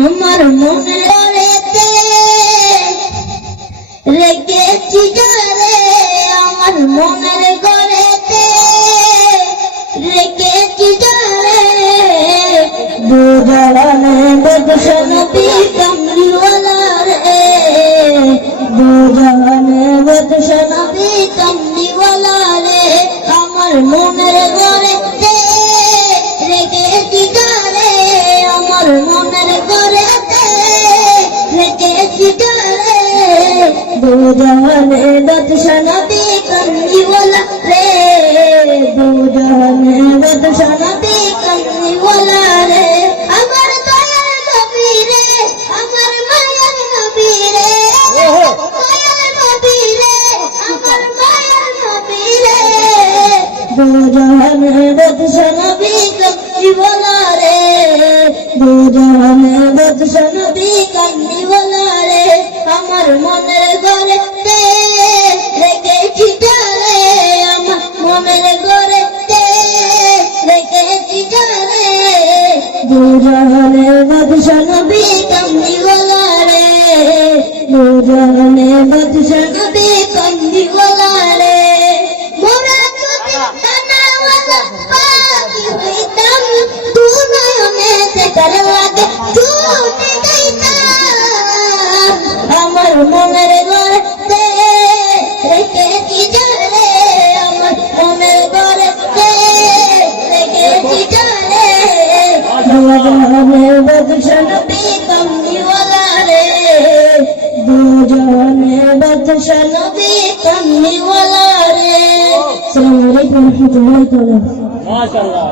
আমার মন রেতে রেখেছি যারে আমার মনের ঘরেতে রেখেছি যারে দুজনে কমলিওয়ালা রে দুজনে বদশন পি কমলিওয়ালা রে। আমার দয়ার নবী রে আমার মায়ার নবী রে। দয়ার নবী রে আমার মায়ার নবী রে। কমলিওয়ালা কমলিওয়ালা দুজনে বদশন পি কমলিওয়ালা রে দুজনে বদশন পি কমলিওয়ালা রে মোরা যদি খানাওয়ালা পাখি হইতাম দুনিয়াতে করলাতে ছুটে যাইতাম আমার মনের দুজনে বদশন পি কমলিওয়ালা রে দুজনে বদশন পি কমলিওয়ালা রে আসসালামু আলাইকুম ওয়া রাহমাতুল্লাহি ওয়া বারাকাতুহু মাশাআল্লাহ।